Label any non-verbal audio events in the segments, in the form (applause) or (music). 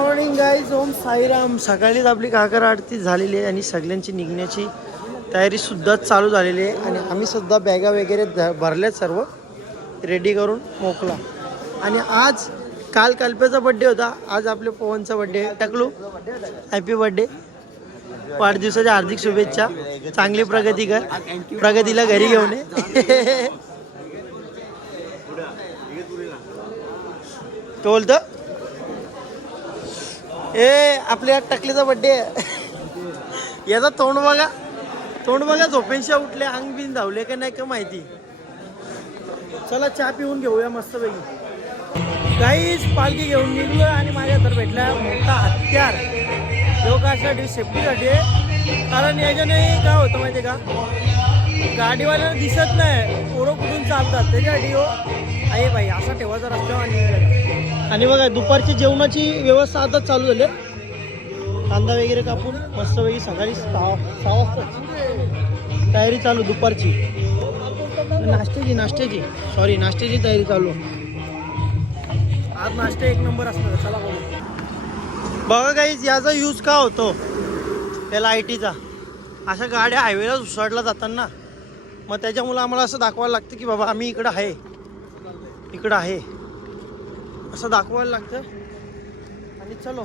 Morning guys Om Sairam. सकाळीच आपली काकर आरती झालेली आहे आणि सगळ्यांची निघण्याची तयारीसुद्धा चालू झालेली आहे आणि आम्ही सुद्धा बॅगा वगैरे ध- भरल्यात सर्व रेडी करून मोकला. आणि आज काल कल्पेचा बड्डे होता. आज आपल्या पवनचा बड्डे टाकलू हॅपी बड्डे वाढदिवसाच्या हार्दिक शुभेच्छा. चांगली प्रगती कर. प्रगतीला घरी घेऊन ये. (laughs) तो ए आपल्या टकलीचा बड्डे याचा तोंड बघा. तोंड बघा झोपेशा उठले अंग बिन धावले का नाही का माहिती. चला चहा पिऊन घेऊया मस्तपैकी. काहीच पालखी घेऊन निघलो आणि माझ्या तर भेटला मोठा हत्यार. लोकांसाठी सेफ्टीसाठी कारण याच्याने काय होतं माहिती का? गाडीवाल्याला दिसत नाही. पोरं कुठून चालतात? त्याच्यासाठी हो आहे बाई असा ठेवायचा रस्त्यावर आणि आणि बघा दुपारची जेवणाची व्यवस्था आता चालू झाली. कांदा वगैरे कापून मस्तपैकी सकाळी सहा सहा वाजता तयारी चालू दुपारची. नाश्त्याची नाश्त्याची. सॉरी नाश्त्याची तयारी चालू. आज नाश्ता एक नंबर असणार चला बघू. बघा गाईज याचा यूज का होतो? त्याला आय टीचा अशा गाड्या हायवेला उसडला जाताना. मग त्याच्यामुळं आम्हाला असं दाखवायला लागतं की बाबा आम्ही इकडं आहे. इकडं आहे. असं दाखवायला लागतं. आणि चलो.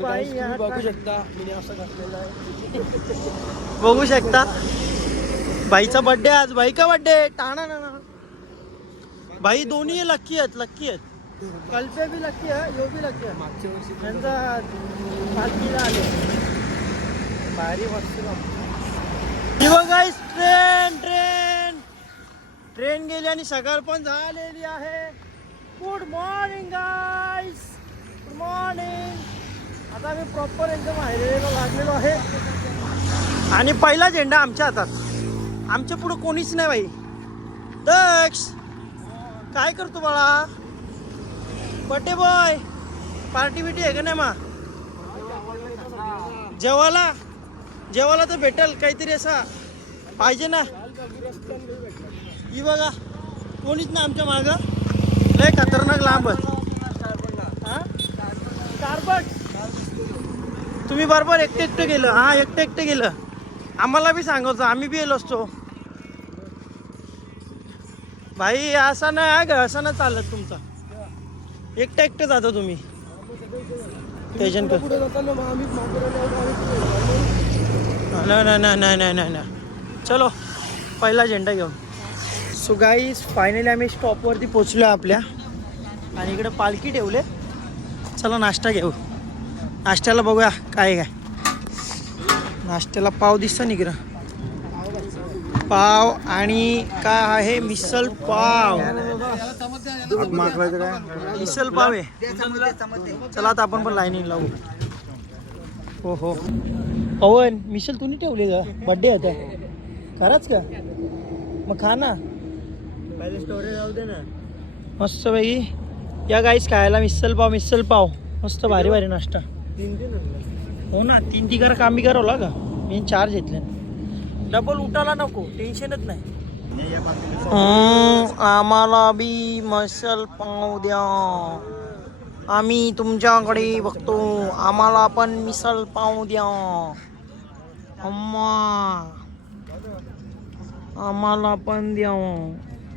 बाई, या बघू शकता मी असं घातलेलं आहे. बघू शकता. बाईचा बर्थडे आज. बाई का बर्थडे टाणा ना ना. बाई दोन्ही लक्की आहेत लक्की आहेत. कल्पे बी लक्की आहे यो बी लक्की आहे. मागच्या वर्षी त्यांचा पालखीला आले. भारी मस्त गाईस ट्रेन ट्रेन ट्रेन गेली आणि सकाळ पण झालेली आहे. Good morning guys good morning आता आम्ही प्रॉपर एकदम हायवेला लागलेलो आहे. आणि पहिला झेंडा आमच्या हातात. आमच्या पुढं कोणीच नाही बाई. दक्ष काय करतो बाळा? बड्डे बॉय पार्टी बिटी आहे का नाही मा? जेवायला? जेवायला तर भेटेल काहीतरी असा. पाहिजे ना? ही बघा कोणीच ना आमच्या माग. लय खतरनाक लांब. हा? तुम्ही बरोबर एकटे एकटं गेलं. हा एकटं एकटं गेलं. आम्हाला बी सांगायचं आम्ही बी येलो असतो. भाई असं नाही आहे का असं नाही चालत तुमचा. एकटं एकटं जाता तुम्ही. राहिलो. नाही नाही नाही नाही नाही नाही चलो पहिला झेंडा घेऊन. सो गाईज फायनली आम्ही स्टॉपवरती पोचलो आपल्या. आणि इकडे पालखी ठेवले. चला नाश्ता घेऊ. नाश्त्याला बघूया काय काय. नाश्त्याला पाव दिसतं ना इकडं. पाव आणि काय आहे? मिसल पाव. मिसल पाव आहे. चला आता आपण पण लाईनिंग लावू. हो हो. पवन मिसल तुम्ही ठेवले का बड्डे होत्या. खरंच का? मग खा ना. पहिले स्टोरी राहू दे ना. मस्त बाई. या गाईस खायला मिसल पाव मिसल पाव. मस्त भारी भारी नाश्ता. तीन. हो ना तीन तिघार काम बी करावं का मी चार घेतले. डबल उठाला नको टेन्शनच नाही. आम्हाला बी मसल पाव द्या. आम्ही तुमच्याकडे बघतो. आम्हाला पण मिसल पाव द्या. अम्मा. आम्हाला पण द्या.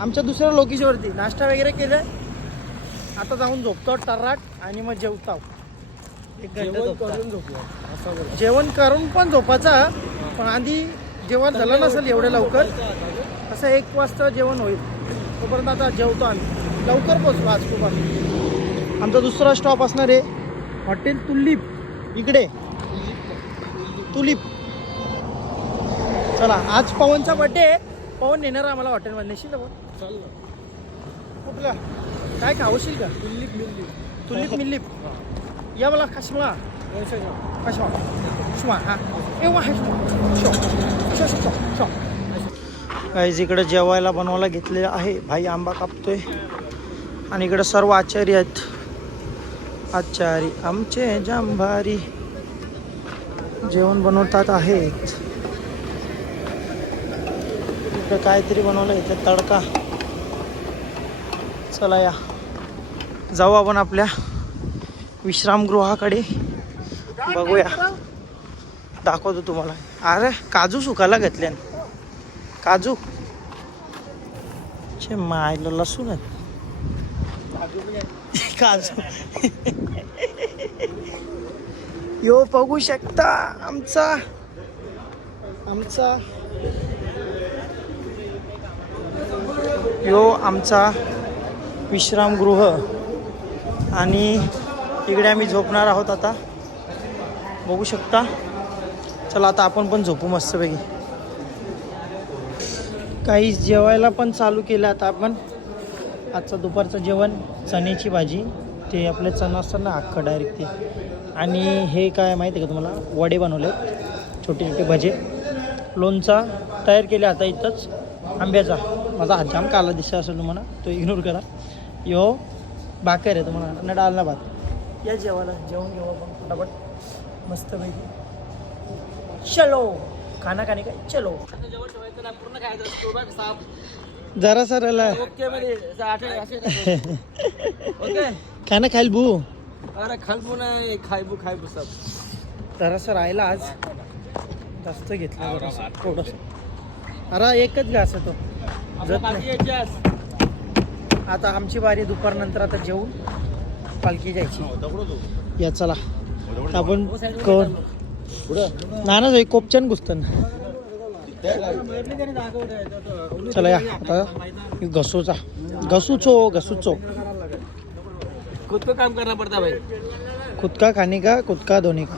आमच्या दुसऱ्या लोकेशनवरती नाश्ता वगैरे केलाय. आता जाऊन झोपतो टर्राट आणि मग जेवतो एक घंटा जेवण झोपतो. करून झोपला. असं बोला. जेवण करून पण झोपायचा पण आधी जेवण झालं नसेल एवढं लवकर असं एक वाजता जेवण होईल. तोपर्यंत आता जेवतो आम्ही. लवकर पोचलो आज खूप आम्ही. आमचा दुसरा स्टॉप असणार आहे हॉटेल तुलिप इकडे. तुलिप चला आज पवनचा बड्डे आहे. पवन आहे आम्हाला हॉटेलमध्ये. नेशील? चल ना. कुठला? काय खावशील का? मिल्ली. मिल्ली tulip milip. Ya bala kasma. Kasma. Shuma ha. ए वा show show show show show guys इकडे जेवायला बनवायला घेतले आहे. भाई आंबा कापतोय. आणि इकडे सर्व आचार्य आहेत. आचारी आमचे जांभारी. जेवण बनवतात आहेत. इकडे काहीतरी बनवलं इथे तडका. चला या. जाऊ आपण आपल्या विश्रामगृहाकडे. बघूया. दाखवतो तुम्हाला. अरे काजू सुकायला घेतले काजू. चे मायला लसूण आहे काजू. यो बघू शकता आमचा. आमचा. यो आमचा विश्रामगृह आणि इकडे आम्ही झोपणार आहोत आता. बघू शकता. चला आता आपण पण झोपू मस्तपैकी. काही जेवायला पण चालू केलं आता आपण. आजचं दुपारचं जेवण चण्याची भाजी. ते आपले चणा असतात ना अख्खं डायरेक्ट ते. आणि हे काय माहिती आहे का तुम्हाला? वडे बनवले छोटे छोटे भजे. लोणचा तयार केले आता इथंच. आंब्याचा. माझा हात जाम काला दिसा असेल तुम्हाला. तो इग्नोर करा. यो भाकर आहे तुम्हाला. न डालना भात. या जेवायला जेवण घेऊ आपण फटाफट. मस्तपैकी. चलो. खाना खाने का? चलो. जरा सर ओके मध्ये आठवण असे ओके. खाना खाईल भू. अरे खालबू नाही खायबू खायबू सब. जरासं राहिला आज. जास्त घेतलं थोडंसं. अरे एकच घास तो. आता आमची बारी दुपारनंतर आता जेवून पालखी जायची. या चला. आपण कोण नाना जाई कोपच्यान घुसतं चला या. आता घसूचा घसूचो घसूचो खुद को काम करना पड़ता भाई? खुद का खाने का खुद का धोने का.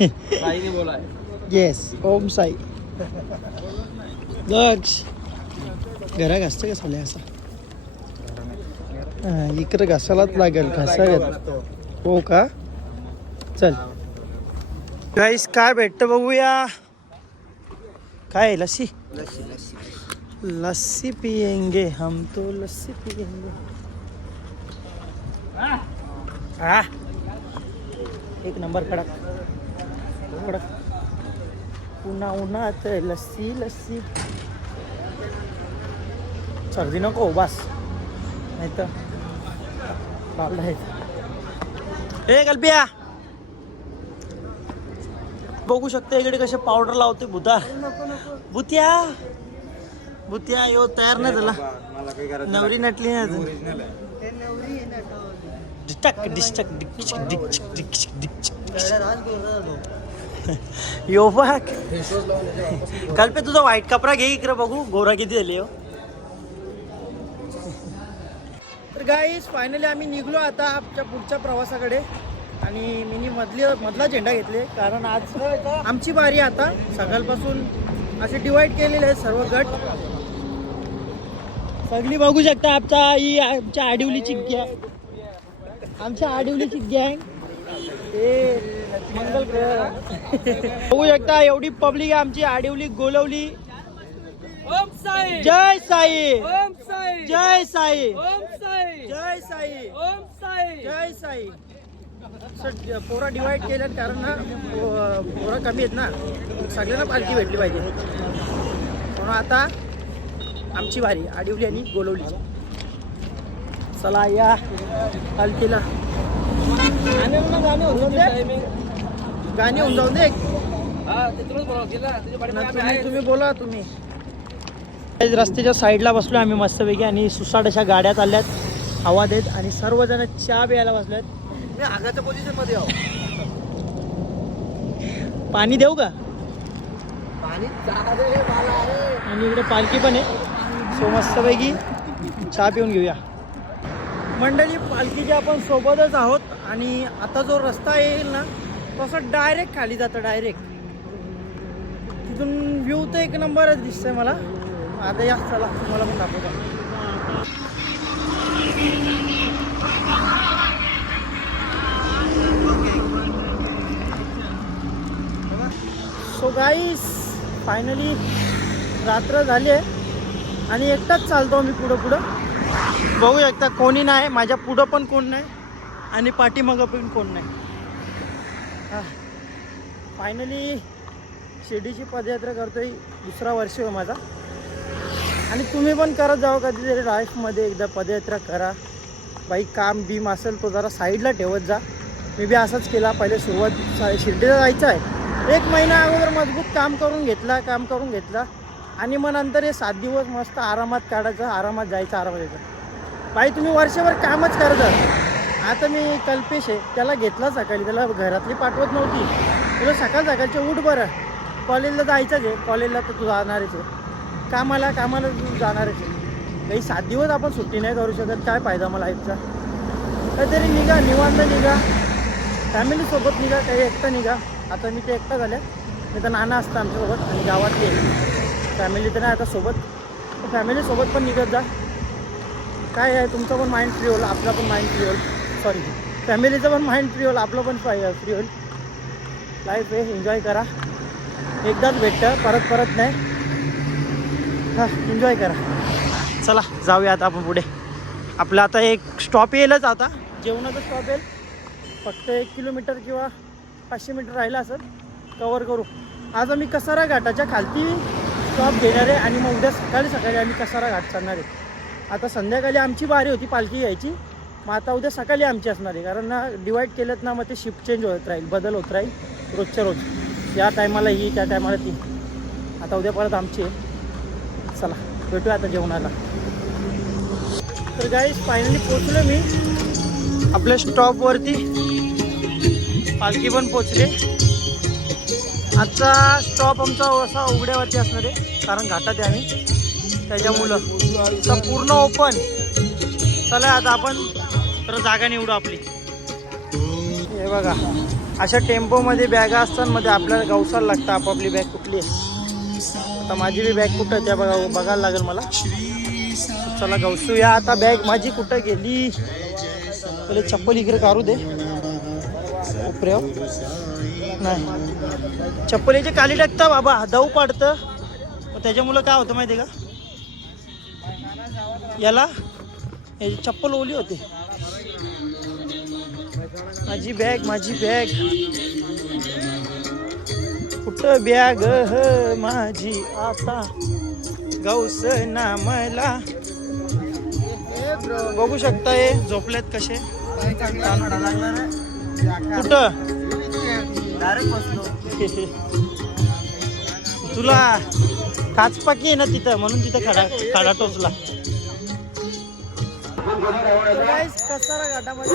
ने बोला है. येस ओम साई. दक्ष घरा घासतं का साले असा? इकडे घासालाच लागेल घासायला. हो का? चल. गाईस काय भेटतं बघूया. काय आहे, लस्सी? लस्सी पियेंगे हम तो लस्सी पियेंगे. हा? एक नंबर कडक. कडक. पुन्हा उन्हात लस्सी लस्सी. सर्दी नको बस. नाही तर बघू शकता इकडे कसे पावडर लावते भूता भूत्या? भूत्या, यो तयार नाही झाला. नवरी नटली नाही डिस्टक डिस्टक, डिक्चिक डिक्चिक डिक्चिक डिक्चिक (laughs) यो बघ. काल पे तुझा व्हाईट कपडा घे इकडे बघू. गोरा किती झाली हो गाईस फायनली आम्ही निघलो आता आमच्या पुढच्या प्रवासाकडे. आणि मी मधली मधला झेंडा घेतले. कारण आज आमची बारी आता. सकाळपासून असे डिवाईड केलेले आहेत सर्व गट. सगळी बघू शकता आमच्या ही आमच्या आडिवलीची गॅंग आमच्या आडिवलीची गँग हे मंगल बघू शकता एवढी पब्लिक आहे आमची आडिवली गोलवली. साई। जय साई। ओम साई। जय साई। ओम साई। जय साई। ओम साई। जय साई। असं पोरं डिवाइड केलं कारण ना पोरं कमी आहेत ना. सगळ्यांना पालखी भेटली पाहिजे. म्हणून आता आमची वारी आडिवली आणि गोलवली चला या पालखीला. गाणे होऊन जाऊ दे. हा. तुम्ही बोला तुम्ही. रस्त्याच्या साईडला बसलो आम्ही मस्तपैकी आणि सुसाट अशा गाड्या चालल्यात. हवा देत आणि सर्वजण चहा प्यायला बसल्यात. मी आगाच्या पोझिशनमध्ये आहो. पाणी देऊ का? पाणी आणि इकडे पालखी पण आहे. सो मस्तपैकी चहा पिऊन घेऊया. मंडळी पालखीचे आपण सोबतच आहोत आणि आता जो रस्ता येईल ना तो असं डायरेक्ट खाली जातं डायरेक्ट तिथून व्ह्यू तर एक नंबरच दिसतंय मला. आता या चला तुम्हाला पण दाखवतो. सो गाईस फायनली रात्र झाली आहे. आणि एकटाच चालतो मी पुढं पुढं. बघू एकता कोणी नाही माझ्या पुढं पण कोण नाही आणि पाठीमागं पण कोण नाही. हां. फायनली शिर्डीची पदयात्रा करतोय दुसरा वर्ष माझा. आणि तुम्ही पण करत जावं कधीतरी लाईफमध्ये एकदा पदयात्रा करा. बाई काम बीम असेल तो जरा साईडला ठेवत जा. मी बी असाच केला पहिले सुरुवात सा- शिर्डीला जायचं आहे. एक महिना अगोदर मजबूत काम करून घेतला काम करून घेतला. आणि मग नंतर हे सात दिवस मस्त आरामात काढायचं आरामात जायचं आरामात यायचं. बाई तुम्ही वर्षभर कामच करत आता मी कल्पेश आहे त्याला घेतला सकाळी त्याला घरातली पाठवत नव्हती. तुला सकाळ सकाळचे उठ बरं. कॉलेजला जायचंच आहे कॉलेजला तर तू जाणारच आहे. कामाला कामाला जाणारच आहे काही सात दिवस आपण सुट्टी नाही करू शकत. काय फायदा मला लाईफचा काहीतरी निघा निवांत निघा. फॅमिलीसोबत निघा काही एकटं निघा. आता मी ते एकटा झाल्या मी तर नाना असतं आमच्यासोबत आणि गावातले फॅमिली तर नाही आता सोबत. फॅमिलीसोबत पण निघत जा. काय आहे? तुमचं पण माइंड फ्री होईल आपला पण माइंड फ्री होईल. सॉरी फॅमिलीचं पण माइंड फ्री होईल आपलं पण फ्री होईल. लाईफ आहे एन्जॉय करा. एकदाच भेटतं परत परत नाही. हां एन्जॉय करा. चला जाऊया आता आपण पुढे. आपलं आता एक स्टॉप येईलच आता. जेवणाचा स्टॉप येईल. फक्त एक किलोमीटर किंवा पाचशे मीटर राहिलं असेल कवर करू. आज आम्ही कसारा घाटाच्या खालती स्टॉप घेणार आहे आणि मग उद्या सकाळी सकाळी आम्ही कसारा घाट चढणार आहे. आता संध्याकाळी आमची बारी होती पालखी यायची मग आता उद्या सकाळी आमची असणार आहे. कारण ना डिवाईड केलं ना मग ते शिफ्ट चेंज होत राहील बदल होत राहील रोजच्या रोज. या टायमाला ही त्या टायमाला ती. आता उद्या परत आमची आहे. चला भेटूया आता जेवणाला. तर गाईज फायनली पोचलो मी. आपल्या स्टॉपवरती पालखी पण पोचले आजचा स्टॉप आमचा असा उघड्यावरती असणार आहे कारण घाटात आहे आम्ही. त्याच्यामुळं मुलं पूर्ण ओपन चला आता आपण तर जागा निवडू आपली. हे बघा अशा टेम्पोमध्ये बॅगा असतात मध्ये आपल्याला गवसाला लागतं आपापली बॅग कुठली आहे? आता माझी बी बॅग कुठं आहे? त्या बघा बघायला लागेल मला. चला गवसूया आता बॅग माझी कुठं गेली? पहिले चप्पल इकडे काढू दे. उपरे हो. नाही. चप्पल याची काली टाकता बाबा दऊ पाडतं. त्याच्यामुळं काय होतं माहिती आहे का? याला याची चप्पल ओली होते. माझी बॅग माझी बॅग कुठं बॅग ह माझी आता गौस ना मला. बघू शकता हे झोपलेत कसे? कुठं? (laughs) तुला काचपाकी आहे ना तिथं म्हणून तिथं खडा खडा टोचला.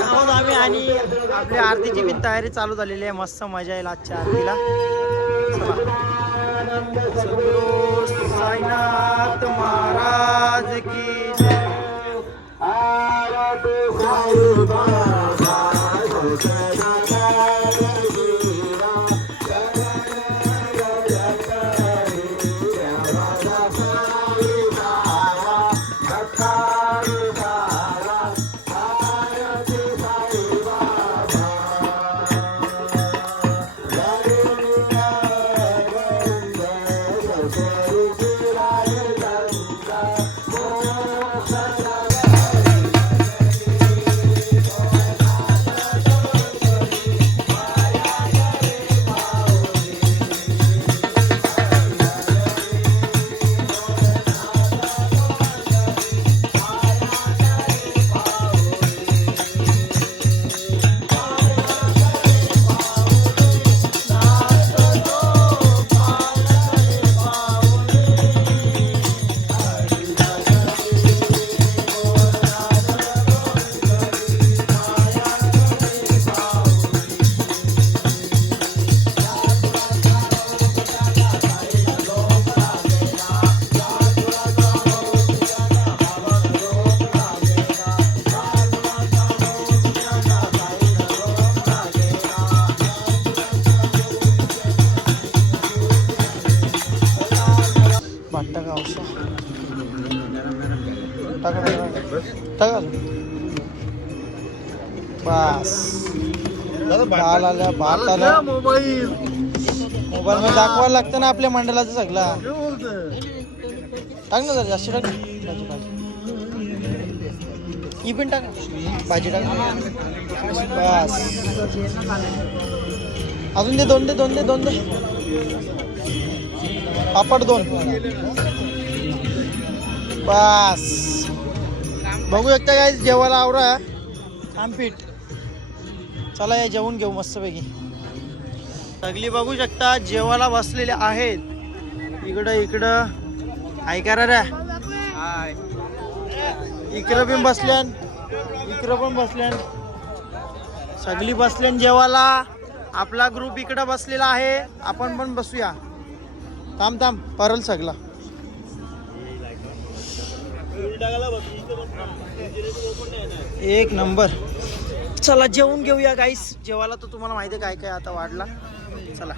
आहोत आम्ही आणि आपल्या आरतीची पण तयारी चालू झालेली आहे. मस्त मजा येईल आजच्या आरतीला. सद्गुरू साईनाथ महाराज की जय. वाटतं भात आल्या. मोबाईल. मोबाईल मध्ये दाखवायला लागतं ना आपल्या मंडळाचं सगळा. टाक ना जरा जास्त टाक. भाजी भाजी ही पण टाक. भाजी टाक. बस. अजून दे दोन दे दोन दे दोन दे. पापड दोन. बस. बघू शकता काय जेवायला आवरा. थांबपीठ चला या जेवून घेऊ मस्तपैकी. सगळी बघू शकता जेवायला बसलेले आहेत. इकडं इकडं. ऐका रे. इकडं पण बसल्यान. इकडं पण बसल्यान. सगळी बसल्यान जेवायला. आपला ग्रुप इकडं बसलेला आहे. आपण पण बसूया. थांब थांब. परल सगळा. एक नंबर. चला जेवून घेऊया गाईस जेवायला तर तुम्हाला माहिती आहे काय काय आता वाढला. चला.